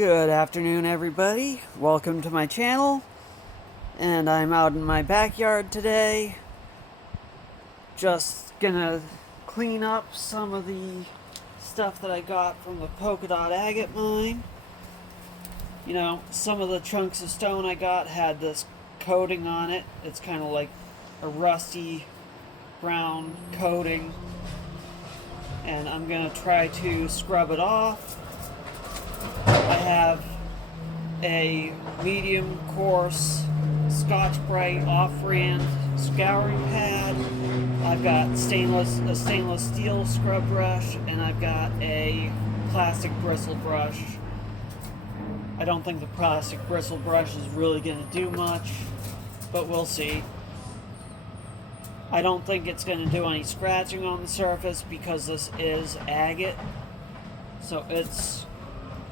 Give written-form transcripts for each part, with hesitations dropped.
Good afternoon, everybody. Welcome to my channel. And I'm out in my backyard today. Just gonna clean up some of the stuff that I got from the Polka Dot Agate Mine. You know, some of the chunks of stone I got had this coating on it. It's kind of like a rusty brown coating. And I'm gonna try to scrub it off. I have a medium coarse Scotch-Brite off-brand scouring pad. I've got a stainless steel scrub brush, and I've got a plastic bristle brush. I don't think the plastic bristle brush is really going to do much, but we'll see. I don't think it's going to do any scratching on the surface because this is agate, so it's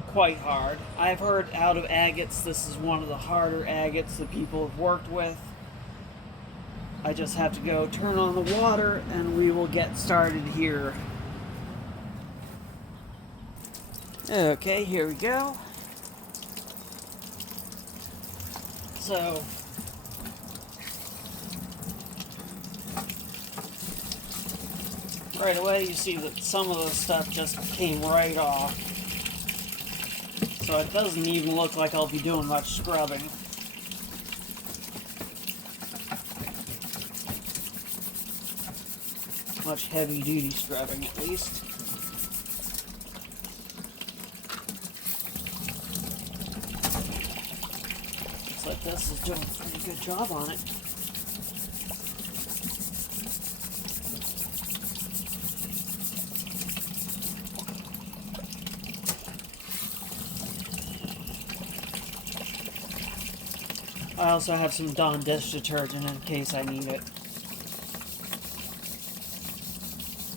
quite hard. I've heard out of agates this is one of the harder agates that people have worked with. I just have to go turn on the water and we will get started here. Okay, here we go. So right away you see that some of the stuff just came right off. So it doesn't even look like I'll be doing much scrubbing. Much heavy-duty scrubbing, at least. Looks like this is doing a pretty good job on it. I also have some Dawn dish detergent in case I need it.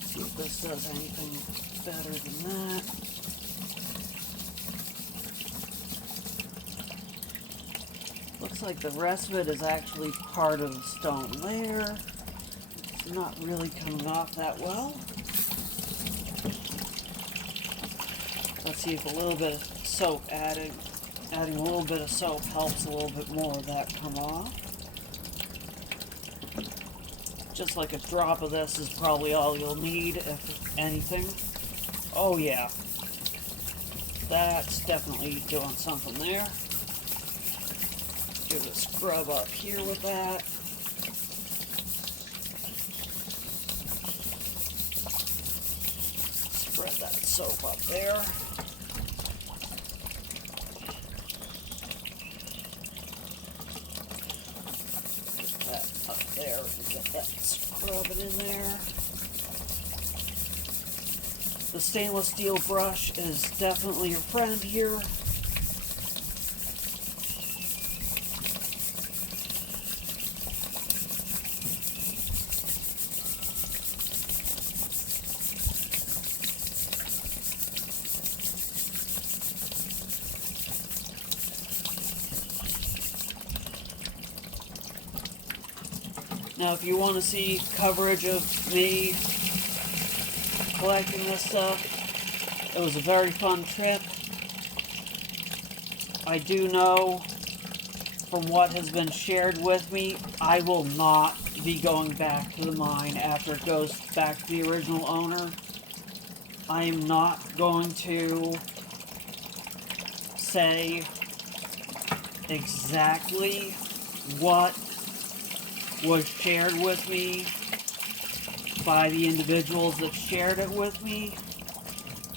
See if this does anything better than that. Looks like the rest of it is actually part of the stone layer. It's not really coming off that well. Let's see if a little bit of soap adding a little bit of soap helps a little bit more of that come off. Just like a drop of this is probably all you'll need, if anything. Oh yeah, that's definitely doing something there. Give it a scrub up here with that. Spread that soap up there. There, and get that scrubbing in there. The stainless steel brush is definitely your friend here. Now, if you want to see coverage of me collecting this stuff, it was a very fun trip. I do know from what has been shared with me, I will not be going back to the mine after it goes back to the original owner. I am not going to say exactly what was shared with me by the individuals that shared it with me,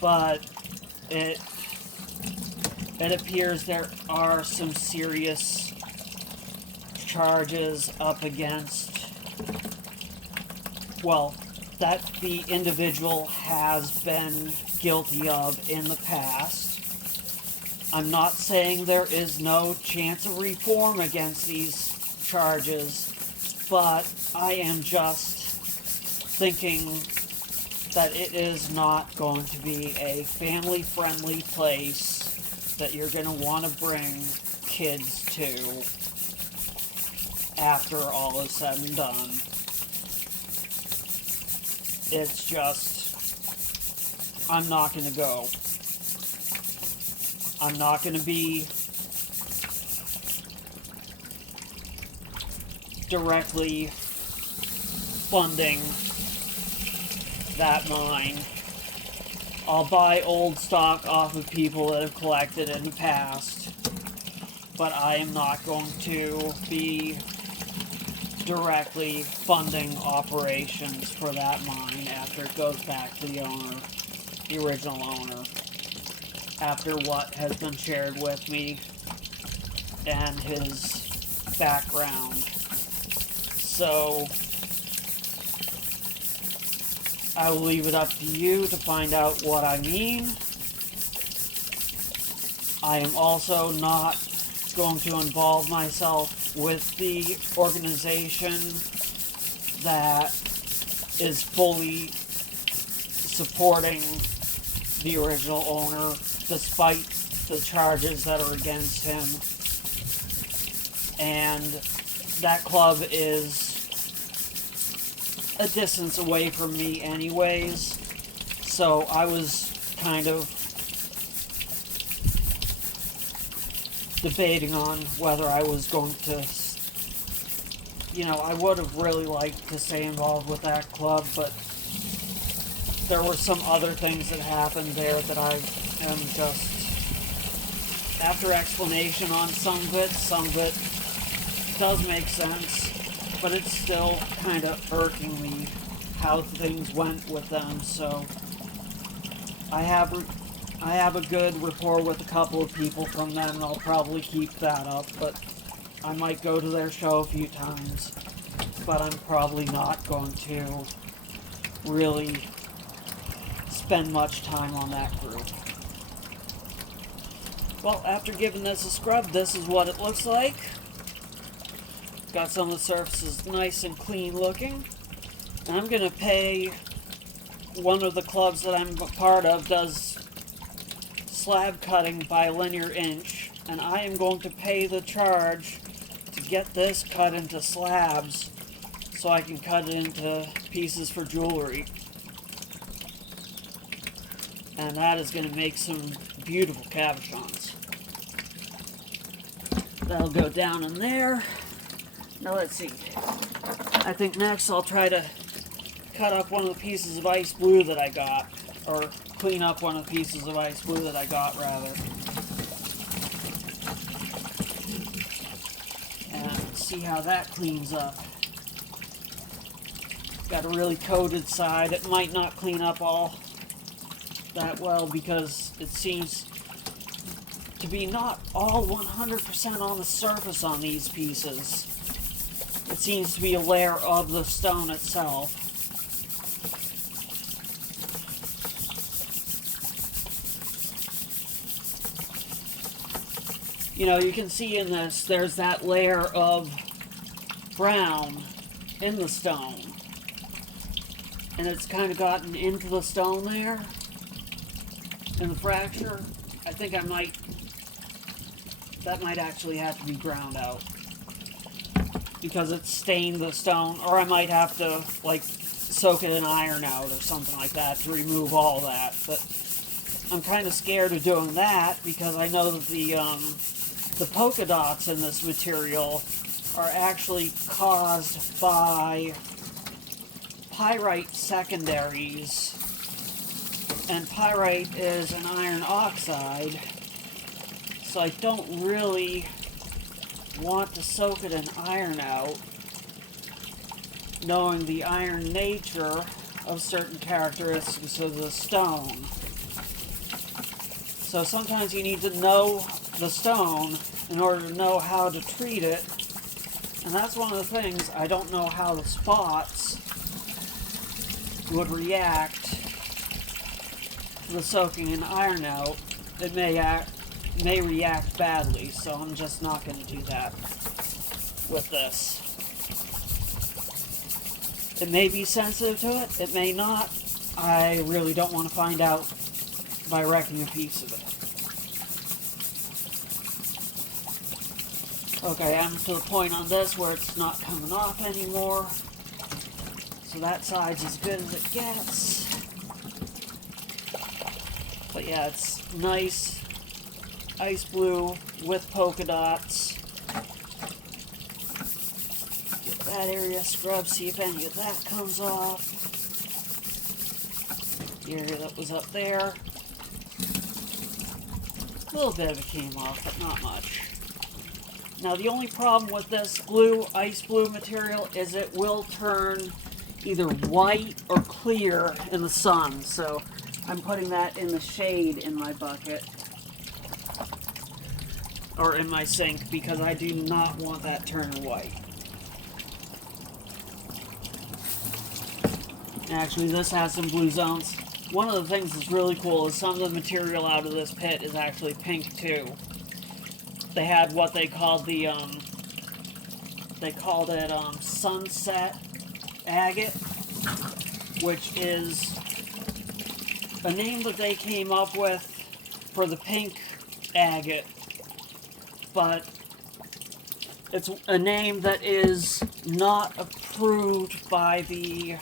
but it appears there are some serious charges up against, well, that the individual has been guilty of in the past. I'm not saying there is no chance of reform against these charges, but I am just thinking that it is not going to be a family-friendly place that you're going to want to bring kids to after all is said and done. It's just, I'm not going to go. I'm not going to be directly funding that mine. I'll buy old stock off of people that have collected in the past, but I am not going to be directly funding operations for that mine after it goes back to the owner, the original owner, after what has been shared with me and his background. So I will leave it up to you to find out what I mean. I am also not going to involve myself with the organization that is fully supporting the original owner despite the charges that are against him. And that club is a distance away from me anyways, so I was kind of debating on whether I was going to, I would have really liked to stay involved with that club, but there were some other things that happened there that I am just, after explanation on some of it does make sense, but it's still kind of irking me how things went with them. So I have a good rapport with a couple of people from them, and I'll probably keep that up, but I might go to their show a few times, but I'm probably not going to really spend much time on that group. Well, after giving this a scrub, this is what it looks like. Got some of the surfaces nice and clean looking. And I'm going to pay one of the clubs that I'm a part of does slab cutting by linear inch, and I am going to pay the charge to get this cut into slabs so I can cut it into pieces for jewelry. And that is going to make some beautiful cabochons. That'll go down in there. Now let's see. I think next I'll try to cut up one of the pieces of ice blue that I got. Or clean up one of the pieces of ice blue that I got, rather. And see how that cleans up. Got a really coated side. It might not clean up all that well because it seems to be not all 100% on the surface on these pieces. It seems to be a layer of the stone itself. You can see in this, there's that layer of brown in the stone. And it's kind of gotten into the stone there. In the fracture. I think that might actually have to be ground out. Because it's stained the stone, or I might have to, soak it in iron out or something like that to remove all that. But I'm kind of scared of doing that because I know that the polka dots in this material are actually caused by pyrite secondaries. And pyrite is an iron oxide, so I don't really want to soak it in iron out, knowing the iron nature of certain characteristics of the stone. So sometimes you need to know the stone in order to know how to treat it, and that's one of the things. I don't know how the spots would react to the soaking in iron out. It may react badly, so I'm just not going to do that with this. It may be sensitive to it, it may not. I really don't want to find out by wrecking a piece of it. Okay, I'm to the point on this where it's not coming off anymore. So that side's as good as it gets. But yeah, it's nice ice blue with polka dots. Get that area scrubbed, see if any of that comes off. The area that was up there. A little bit of it came off, but not much. Now the only problem with this blue, ice blue material is it will turn either white or clear in the sun. So I'm putting that in the shade in my bucket. Or in my sink, because I do not want that turning white. Actually, this has some blue zones. One of the things that's really cool is some of the material out of this pit is actually pink too. They had what they called the, sunset agate, which is a name that they came up with for the pink agate, but it's a name that is not approved by the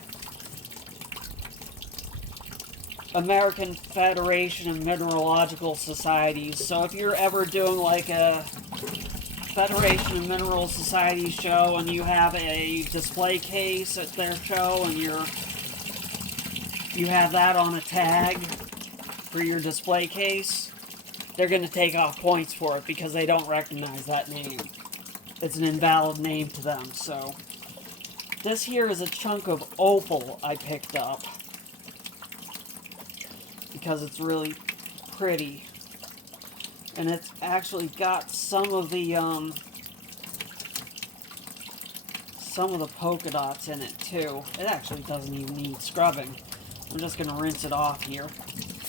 American Federation of Mineralogical Societies. So if you're ever doing like a Federation of Mineral Society show and you have a display case at their show and you have that on a tag for your display case, they're going to take off points for it because they don't recognize that name. It's an invalid name to them. So this here is a chunk of opal I picked up because it's really pretty, and it's actually got some of the polka dots in it too. It actually doesn't even need scrubbing. I'm just gonna rinse it off here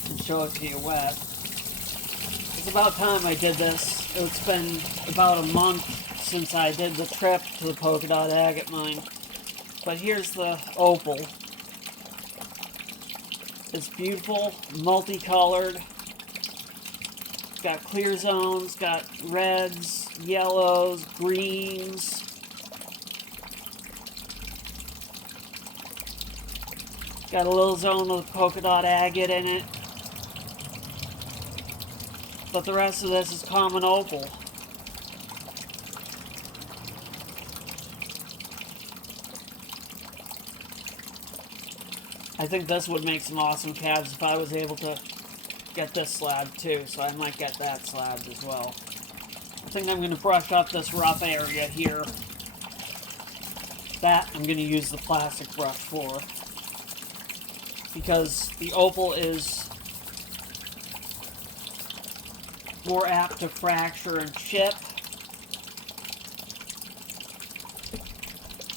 and show it to you wet. It's about time I did this. It's been about a month since I did the trip to the Polka Dot Agate Mine. But here's the opal. It's beautiful, multicolored. It's got clear zones, got reds, yellows, greens. Got a little zone with polka dot agate in it. But the rest of this is common opal. I think this would make some awesome calves if I was able to get this slab too, so I might get that slab as well. I think I'm going to brush up this rough area here. That I'm going to use the plastic brush for, because the opal is more apt to fracture and chip.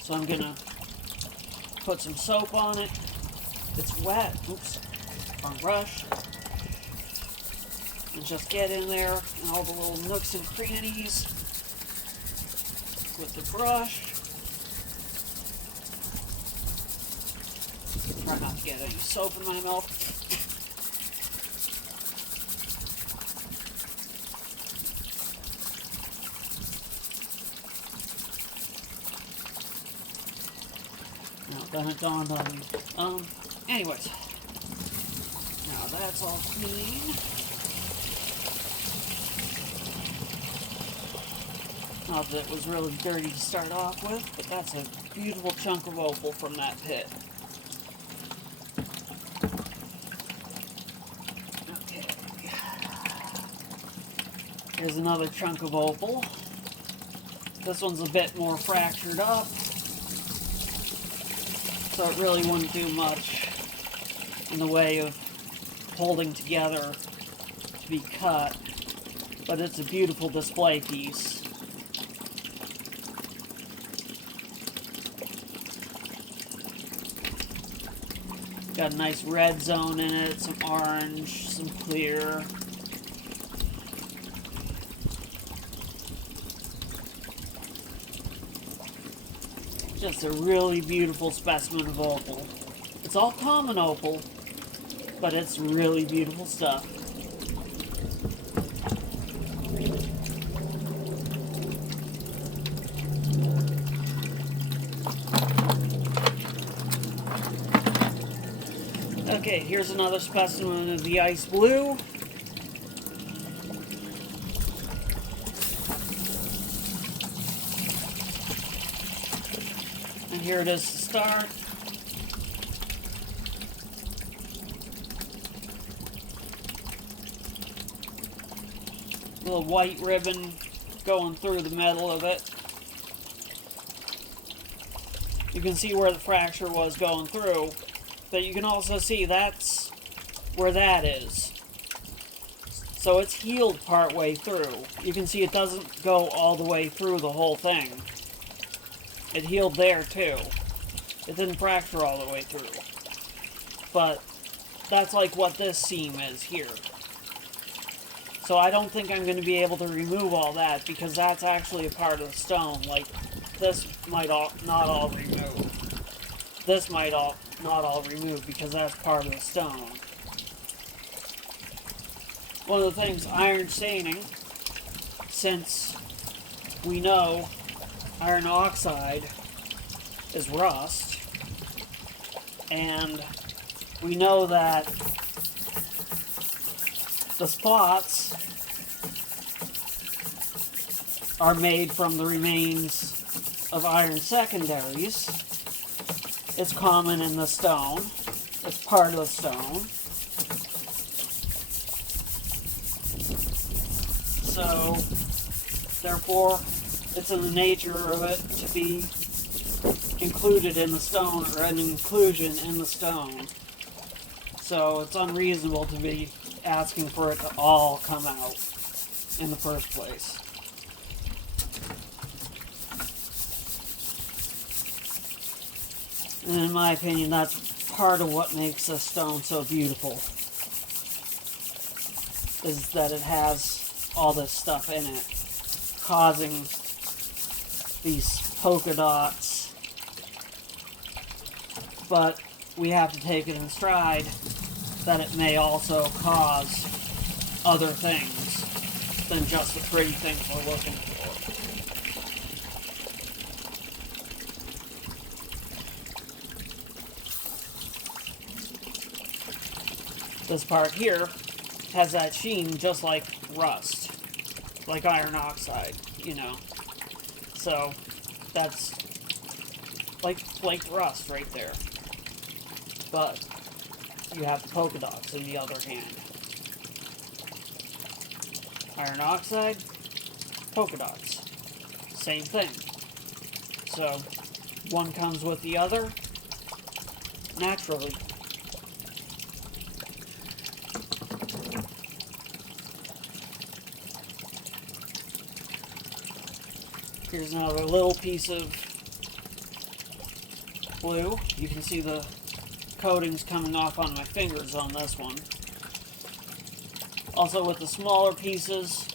So I'm going to put some soap on it. It's wet. Oops. Wrong brush. And just get in there and all the little nooks and crannies with the brush. Try not to get any soap in my mouth. Now, then it dawned on me. Anyways, now that's all clean. Not that it was really dirty to start off with, but that's a beautiful chunk of opal from that pit. Okay. Here's another chunk of opal. This one's a bit more fractured up, so it really wouldn't do much in the way of holding together to be cut, but it's a beautiful display piece. Got a nice red zone in it, some orange, some clear. Just a really beautiful specimen of opal. It's all common opal, but it's really beautiful stuff. Okay, here's another specimen of the ice blue. here it is to start. Little white ribbon going through the middle of it. You can see where the fracture was going through, but you can also see that's where that is. So it's healed part way through. You can see it doesn't go all the way through the whole thing. It healed there too. It didn't fracture all the way through. But that's like what this seam is here. So I don't think I'm going to be able to remove all that because that's actually a part of the stone. Like, this might not all remove. This might not all remove because that's part of the stone. One of the things, iron staining, since we know iron oxide is rust, and we know that the spots are made from the remains of iron secondaries. It's common in the stone. It's part of the stone. So, therefore, it's in the nature of it to be included in the stone, or an inclusion in the stone. So, it's unreasonable to be asking for it to all come out in the first place. And in my opinion, that's part of what makes this stone so beautiful, is that it has all this stuff in it, causing these polka dots. But we have to take it in stride that it may also cause other things than just the pretty things we're looking for. This part here has that sheen just like rust, like iron oxide, you know. So that's like flaked rust right there. But you have the polka dots in the other hand. Iron oxide, polka dots, same thing. So one comes with the other naturally. Here's another little piece of blue. You can see the coatings coming off on my fingers on this one. Also with the smaller pieces,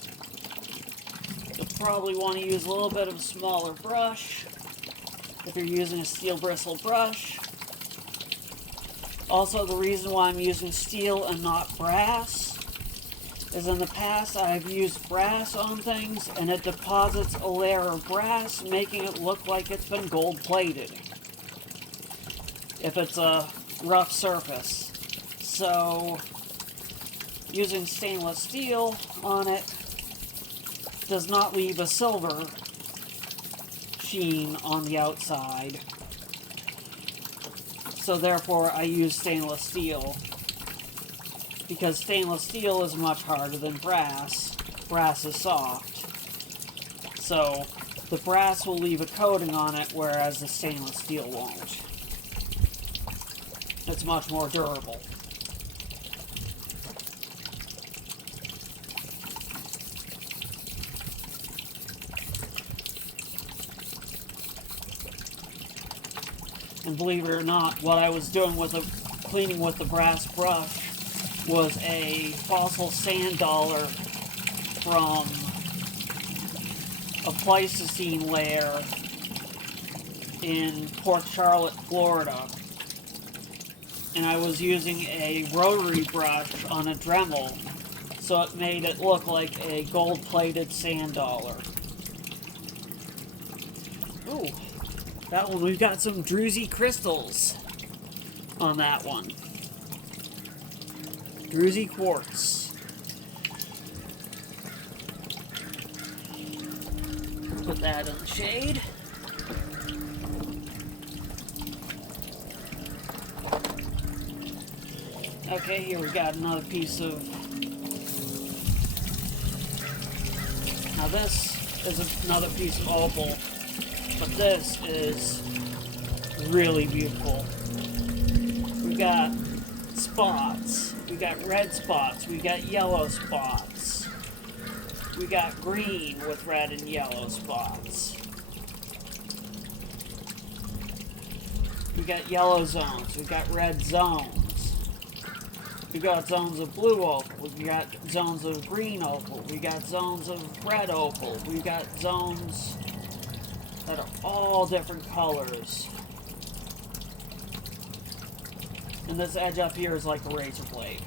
you'll probably want to use a little bit of a smaller brush if you're using a steel bristle brush. Also, the reason why I'm using steel and not brass is in the past I've used brass on things and it deposits a layer of brass, making it look like it's been gold plated if it's a rough surface. So using stainless steel on it does not leave a silver sheen on the outside. So therefore I use stainless steel, because stainless steel is much harder than brass. Brass is soft. So the brass will leave a coating on it, whereas the stainless steel won't. It's much more durable. And believe it or not, what I was doing with the cleaning with the brass brush was a fossil sand dollar from a Pleistocene layer in Port Charlotte, Florida. And I was using a rotary brush on a Dremel, so it made it look like a gold-plated sand dollar. Ooh, that one, we've got some druzy crystals on that one. Druzy quartz. Put that in the shade. Okay, here we got another piece of... Now this is another piece of opal, but this is really beautiful. We got spots, we got red spots, we got yellow spots, we got green with red and yellow spots. We got yellow zones, we got red zones. We got zones of blue opal, we got zones of green opal, we got zones of red opal, we got zones that are all different colors. And this edge up here is like a razor blade.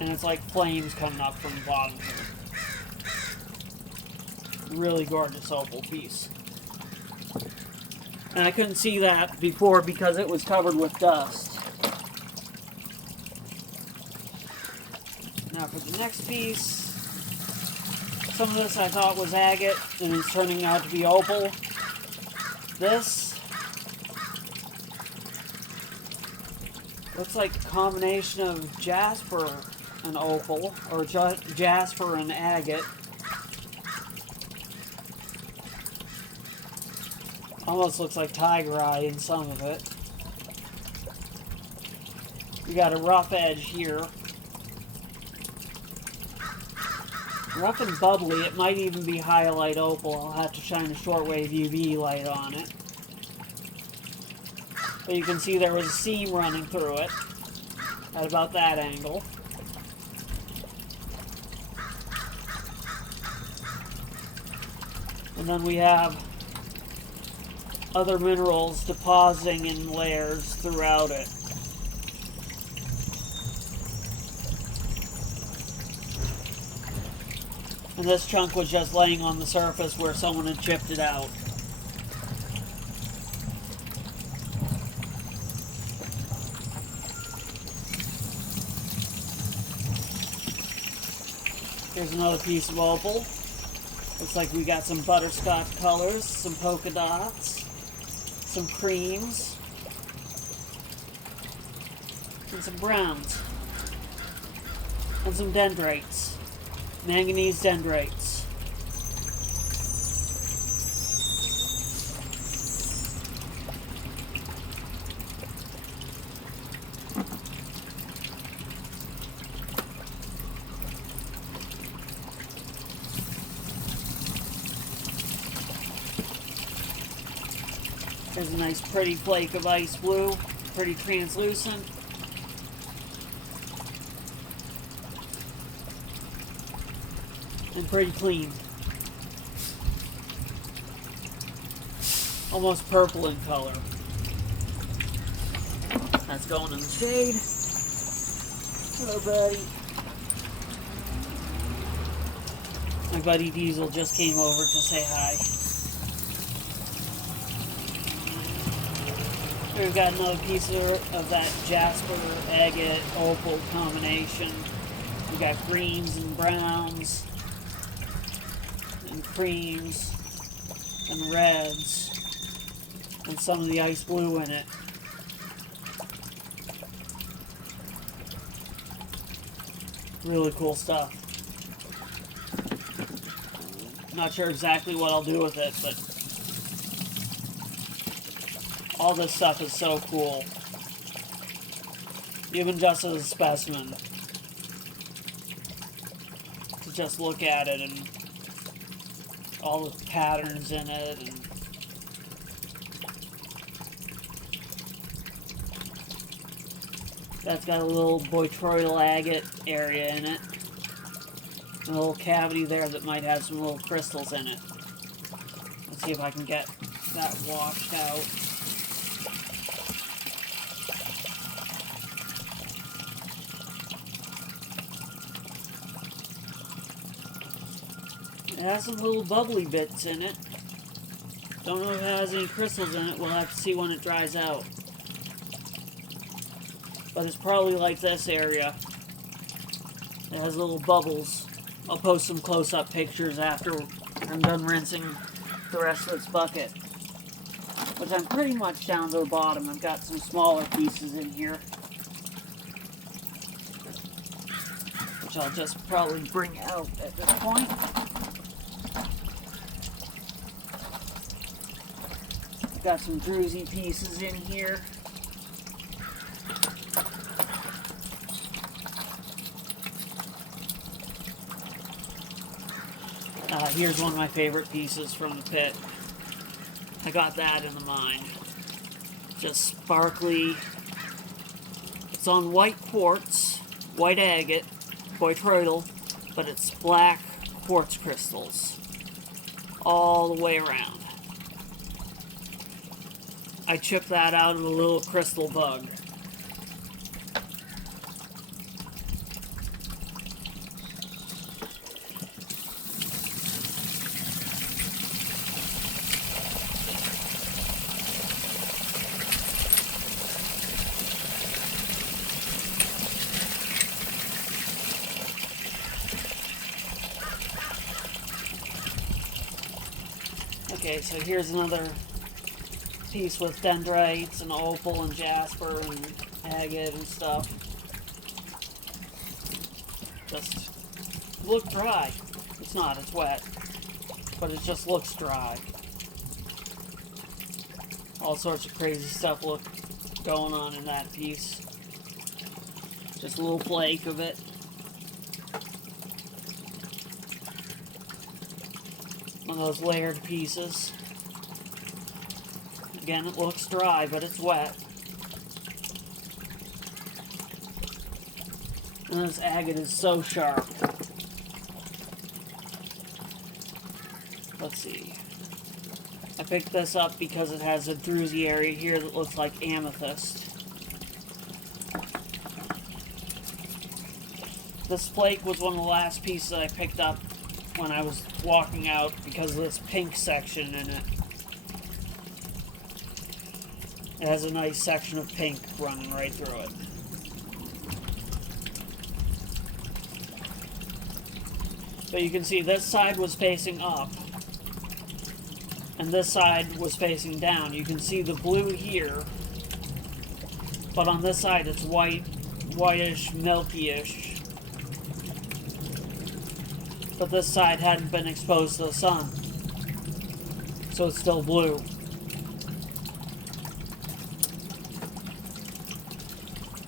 And it's like flames coming up from the bottom here. Really gorgeous opal piece. And I couldn't see that before because it was covered with dust. Now for the next piece, some of this I thought was agate and it's turning out to be opal. This looks like a combination of jasper and opal, or jasper and agate. Almost looks like tiger eye in some of it. We got a rough edge here. Rough and bubbly. It might even be highlight opal. I'll have to shine a shortwave UV light on it. But you can see there was a seam running through it at about that angle. And then we have other minerals depositing in layers throughout it. And this chunk was just laying on the surface where someone had chipped it out. Here's another piece of opal. Looks like we got some butterscotch colors, some polka dots, some creams, and some browns, and some dendrites, manganese dendrites. There's a nice pretty flake of ice blue, pretty translucent. And pretty clean. Almost purple in color. That's going in the shade. Hello, buddy. My buddy Diesel just came over to say hi. We've got another piece of that jasper, agate, opal combination. We got greens and browns, and creams, and reds, and some of the ice blue in it. Really cool stuff. Not sure exactly what I'll do with it, but all this stuff is so cool. Even just as a specimen. To just look at it and all the patterns in it and that's got a little botryoidal agate area in it. A little cavity there that might have some little crystals in it. Let's see if I can get that washed out. It has some little bubbly bits in it. Don't know if it has any crystals in it. We'll have to see when it dries out. But it's probably like this area. It has little bubbles. I'll post some close-up pictures after I'm done rinsing the rest of this bucket, which I'm pretty much down to the bottom. I've got some smaller pieces in here, which I'll just probably bring out at this point. I've got some druzy pieces in here. Here's one of my favorite pieces from the pit. I got that in the mine. Just sparkly. It's on white quartz, white agate, boitroidal, but it's black quartz crystals all the way around. I chipped that out of a little crystal bug. Okay, so here's another piece with dendrites and opal and jasper and agate and stuff. Just look dry. It's not, it's wet. But it just looks dry. All sorts of crazy stuff going on in that piece. Just a little flake of it. One of those layered pieces. Again, it looks dry, but it's wet. And this agate is so sharp. Let's see. I picked this up because it has a druzy area here that looks like amethyst. This flake was one of the last pieces I picked up when I was walking out because of this pink section in it. It has a nice section of pink running right through it. But you can see this side was facing up, and this side was facing down. You can see the blue here, but on this side it's whitish, milky-ish. But this side hadn't been exposed to the sun, so it's still blue.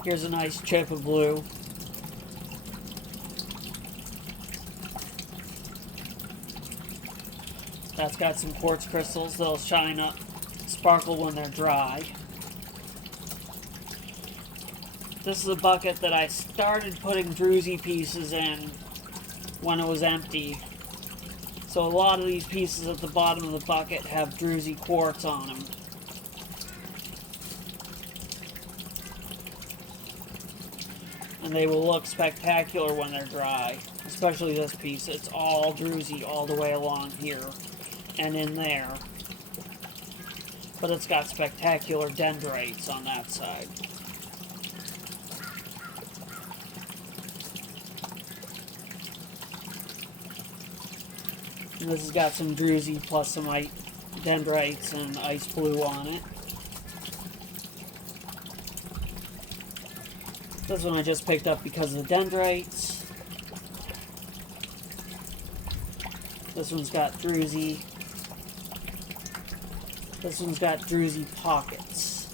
Here's a nice chip of blue. That's got some quartz crystals that'll shine up, sparkle when they're dry. This is a bucket that I started putting druzy pieces in when it was empty. So a lot of these pieces at the bottom of the bucket have druzy quartz on them. And they will look spectacular when they're dry. Especially this piece. It's all druzy all the way along here and in there. But it's got spectacular dendrites on that side. And this has got some druzy plus some dendrites and ice blue on it. This one I just picked up because of the dendrites. This one's got druzy. This one's got druzy pockets.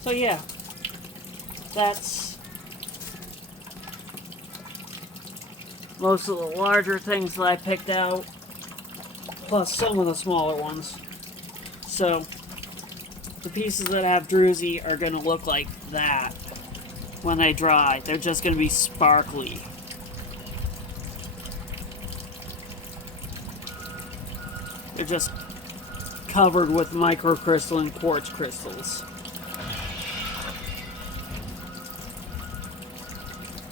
So yeah, that's most of the larger things that I picked out, plus some of the smaller ones. So the pieces that have druzy are going to look like that when they dry. They're just going to be sparkly. They're just covered with microcrystalline quartz crystals.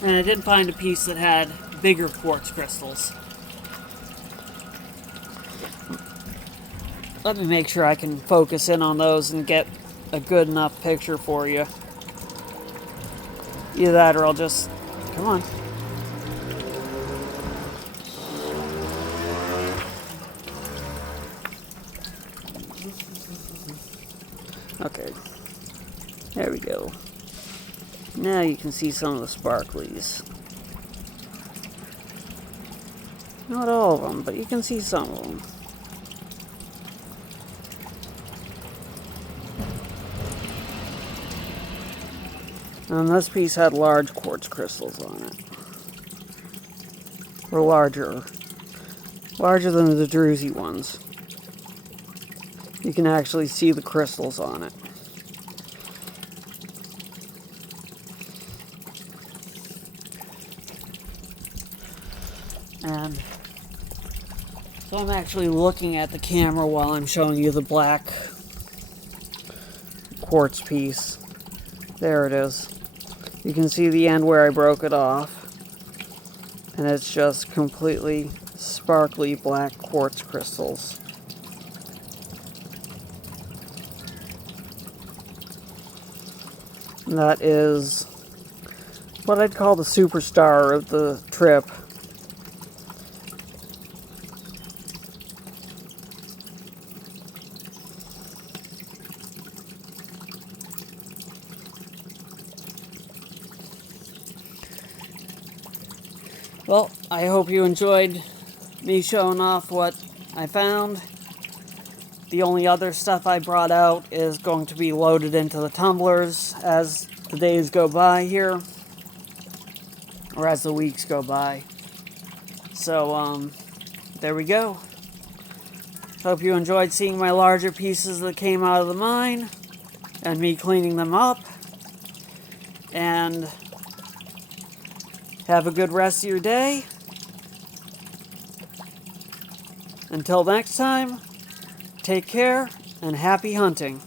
And I did find a piece that had bigger quartz crystals. Let me make sure I can focus in on those and get a good enough picture for you. Either that or I'll just... Come on. Okay, there we go. Now you can see some of the sparklies. Not all of them, but you can see some of them. And this piece had large quartz crystals on it. Or larger. Larger than the druzy ones. You can actually see the crystals on it. And so I'm actually looking at the camera while I'm showing you the black quartz piece. There it is. You can see the end where I broke it off. And it's just completely sparkly black quartz crystals. And that is what I'd call the superstar of the trip. Well, I hope you enjoyed me showing off what I found. The only other stuff I brought out is going to be loaded into the tumblers as the days go by here, or as the weeks go by. So, there we go. Hope you enjoyed seeing my larger pieces that came out of the mine, and me cleaning them up. And have a good rest of your day. Until next time, take care and happy hunting.